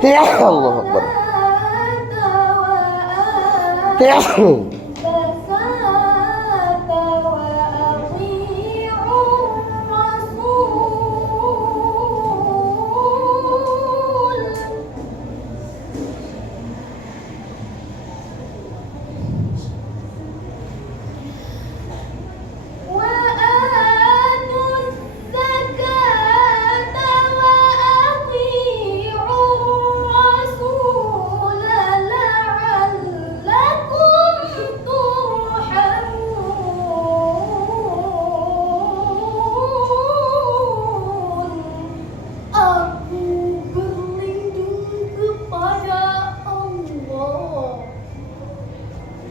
Ya Allah Akbar. Ya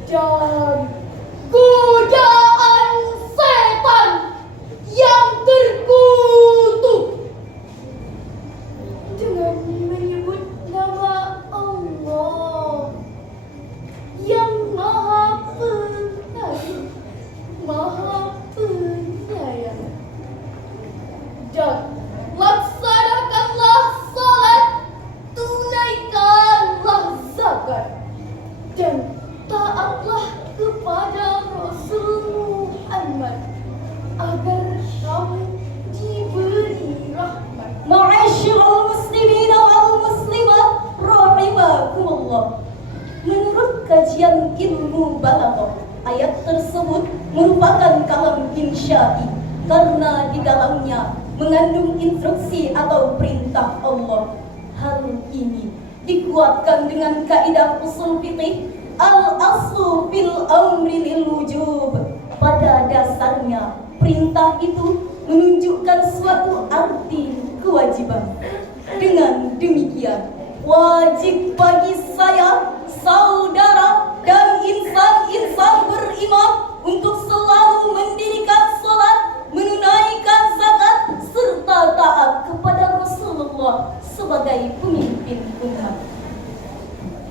dan godaan setan yang terkutuk dengan menyebut nama Allah yang Maha Pengagung, Maha Penyayang. Dan laksanakanlah salat, tunaikanlah zakat, dan taatlah kepada Rasul Muhammad agar kamu diberi rahmat. Ma'asyiral muslimin wal muslimat rahimakumullah. Menurut kajian ilmu balaghah, ayat tersebut merupakan kalam insya'i karena di dalamnya mengandung instruksi atau perintah Allah. Hal ini dikuatkan dengan kaidah usul fiqih al-aslu fil amri lil wujub. Pada dasarnya perintah itu menunjukkan suatu arti kewajiban. Dengan demikian wajib bagi saya, saudara, dan insan-insan beriman untuk selalu mendirikan salat, menunaikan zakat, serta taat kepada Rasulullah sebagai pemimpin umat.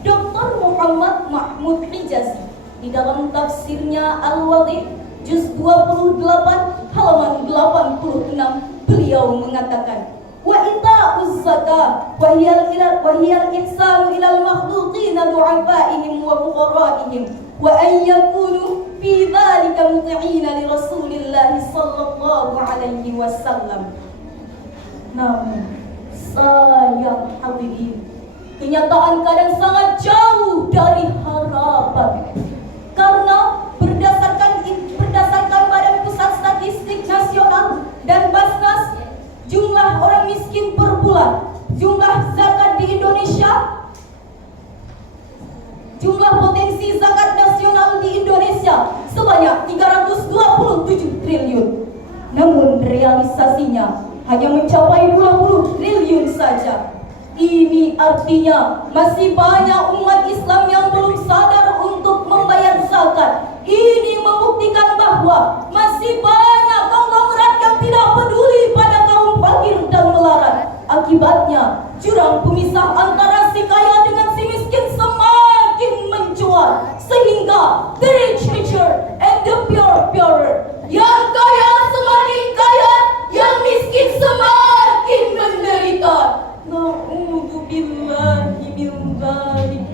Dr. Muhammad Mahmud Hijazi di dalam tafsirnya Al-Wadih juz 28 halaman 86 beliau mengatakan, wa ita'uz zakah wa hiyal ihsanu ilal makhluqina du'afaihim wa fuqaraihim wa an yakunu fi dhalika muti'ina li Rasulillah sallallahu alaihi wasallam. Namun sayang hadirin, kenyataan kadang sangat jauh dari harapan. Karena berdasarkan Badan Pusat Statistik Nasional dan Basnas, jumlah orang miskin per bulan, jumlah zakat di Indonesia, jumlah potensi zakat nasional di Indonesia sebanyak 327 triliun. Namun realisasinya hanya mencapai 20 triliun saja. Ini artinya masih banyak umat Islam yang belum sadar untuk membayar zakat. Ini membuktikan bahwa masih banyak konglomerat yang tidak peduli pada kaum fakir dan melarat. Akibatnya, jurang pemisah antara si kaya dengan si miskin semakin mencuat, sehingga the rich richer and the poor poorer. Yang kaya semakin kaya, yang miskin semakin menderita. Na'udzubillahi min dzalik.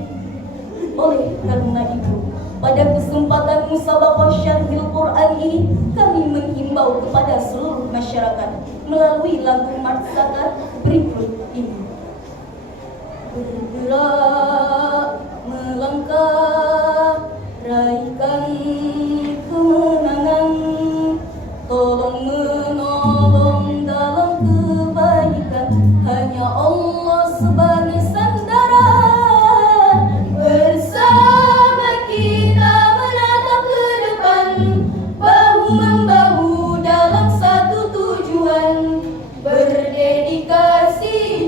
Oleh karena itu, pada kesempatan musabaqah syarhil Quran ini, kami menghimbau kepada seluruh masyarakat melalui lagu Mart Zakat berikut ini. Bergerak melangkah, raihkan kemenangan, tolong menolong dalam kebaikan, hanya Allah sebagai sandaran. Bersama kita menatap ke depan, bahu membahu dalam satu tujuan, berdedikasi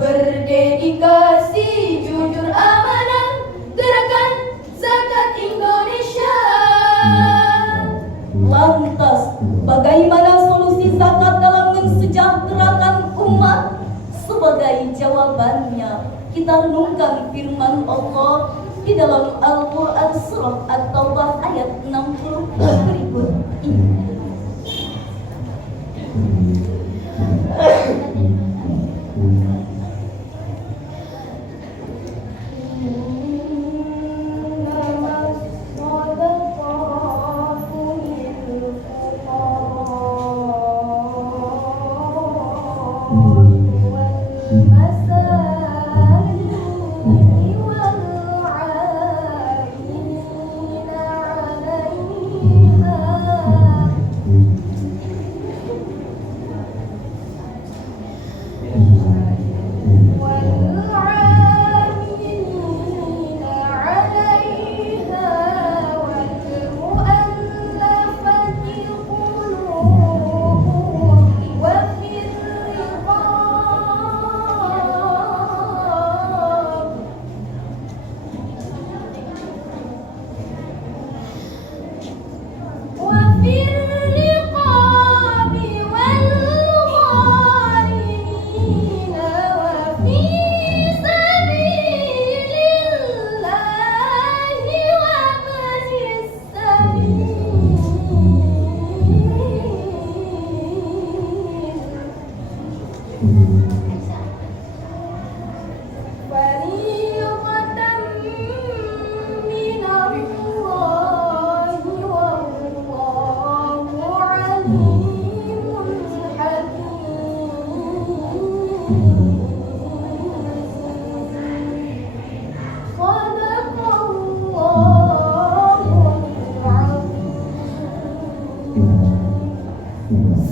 berdedikasi, jujur, amanah, gerakan zakat Indonesia. Lantas, bagaimana solusi zakat dalam mensejahterakan umat? Sebagai jawabannya, kita renungkan firman Allah di dalam Al-Quran Surah At-Taubah ayat 60 berikut ini.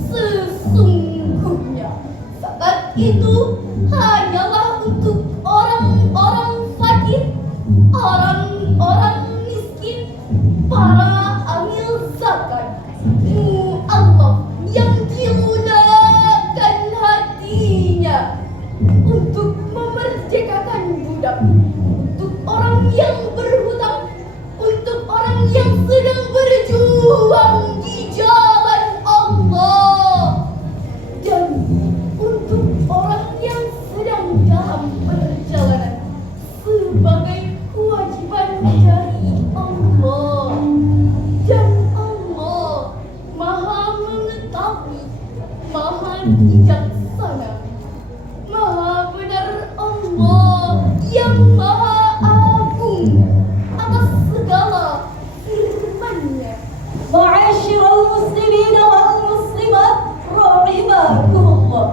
Sesungguhnya zakat itu hanyalah untuk orang-orang fakir, orang-orang miskin, para amil zakat, mu'allaf yang dilunakan hatinya untuk memerdekakan budak, untuk orang yang berhutang, untuk orang yang sedang berjuang di jalan Allah, dan untuk orang yang sedang dalam perjalanan sebagai kewajiban dari Allah. Dan Allah Maha mengetahui, Maha bijaksana, Maha benar, Allah yang Maha agung atas segala firman-Nya. Ma'asyiral muslimin wal muslimat rahimakumullah.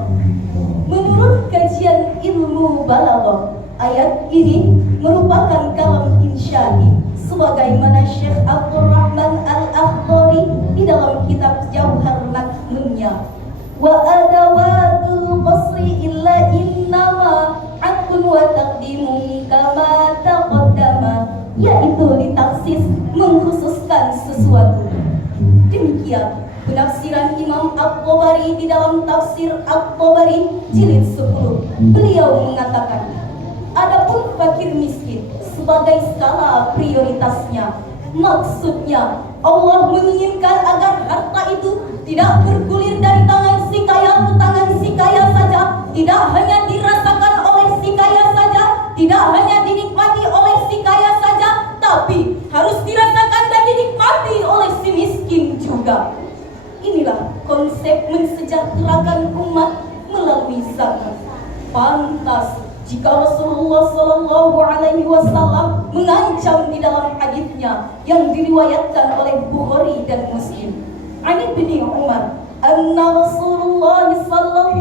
Menurut kajian ilmu balaghah, ayat ini merupakan kalam insya'i sebagaimana Syekh Abdul Rahman Al-Akhdari di dalam kitab Jauhar Maknunnya. Wa adawatul qasri illa innama akun wa taqdimun kama taqaddama, yaitu ditaksis mengkhususkan sesuatu. Demikian penafsiran Imam At-Tabari di dalam tafsir At-Tabari jilid 10. Beliau mengatakan, adapun fakir miskin sebagai skala prioritasnya, maksudnya Allah menginginkan agar harta itu tidak bergulir dari tangan si kaya ke tangan si kaya saja, tidak hanya dirasakan oleh si kaya saja, tidak hanya dinikmati oleh si kaya saja, tapi harus dirasakan dan dinikmati oleh si miskin juga. Inilah konsep mensejahterakan umat melalui zakat. Pantas jika Rasulullah SAW mengancam di dalam hadisnya yang diriwayatkan oleh Bukhari dan Muslim. Ani bin Umar, anna Rasulullah SAW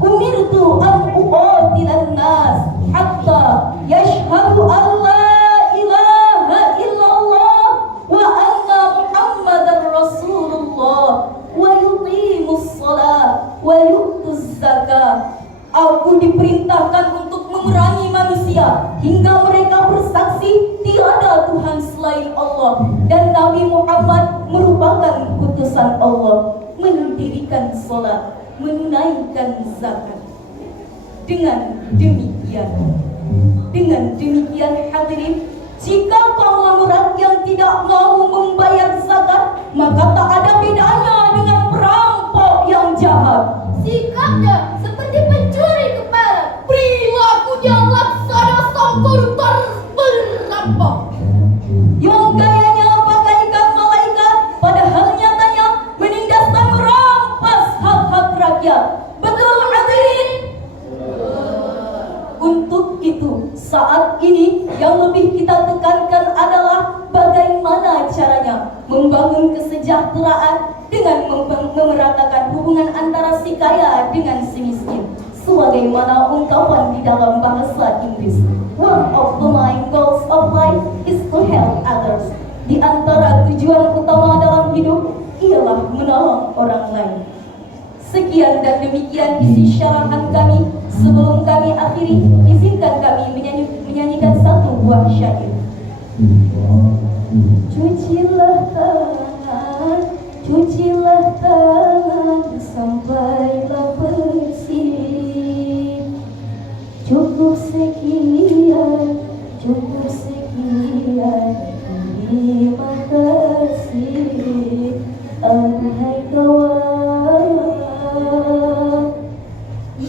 umirtu an uqatilan nas hatta yashhadu an la ilaha illallah wa anna Muhammadar Rasulullah wa yuqimus shalah wa yu'tuz zakah. Aku diperintahkan untuk memerangi manusia hingga mereka bersaksi tiada Tuhan selain Allah dan Nabi Muhammad merupakan utusan Allah, mendirikan salat, menunaikan zakat. Dengan demikian hadirin, jika kaum orang yang tidak mau membayar zakat, maka tak ada bedanya dengan perampok yang jahat. Sikapnya seperti pencuri kepala, perilakunya laksana sang koruptor perampok. Yang gayanya bagaikan malaikat, padahal nyatanya menindas dan merampas hak-hak rakyat. Betul hadirin? Untuk itu, saat ini yang lebih kita tekankan adalah bagaimana caranya membangun kesejahteraan dengan memeratakan hubungan antara si kaya dengan si miskin. Sebagaimana ungkapan di dalam bahasa Inggris, one of the main goals of life is to help others. Di antara tujuan utama dalam hidup ialah menolong orang lain. Sekian dan demikian isi syarahan kami. Sebelum kami akhiri, izinkan kami menyanyikan satu buah syair. Cucilah tangan sampailah bersih. Cukup sekian, terima kasih. Ahai kawan,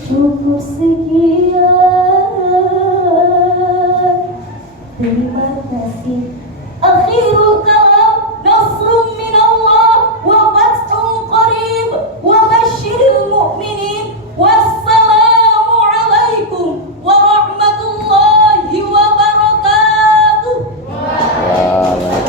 cukup sekian, terima kasih. Akhirul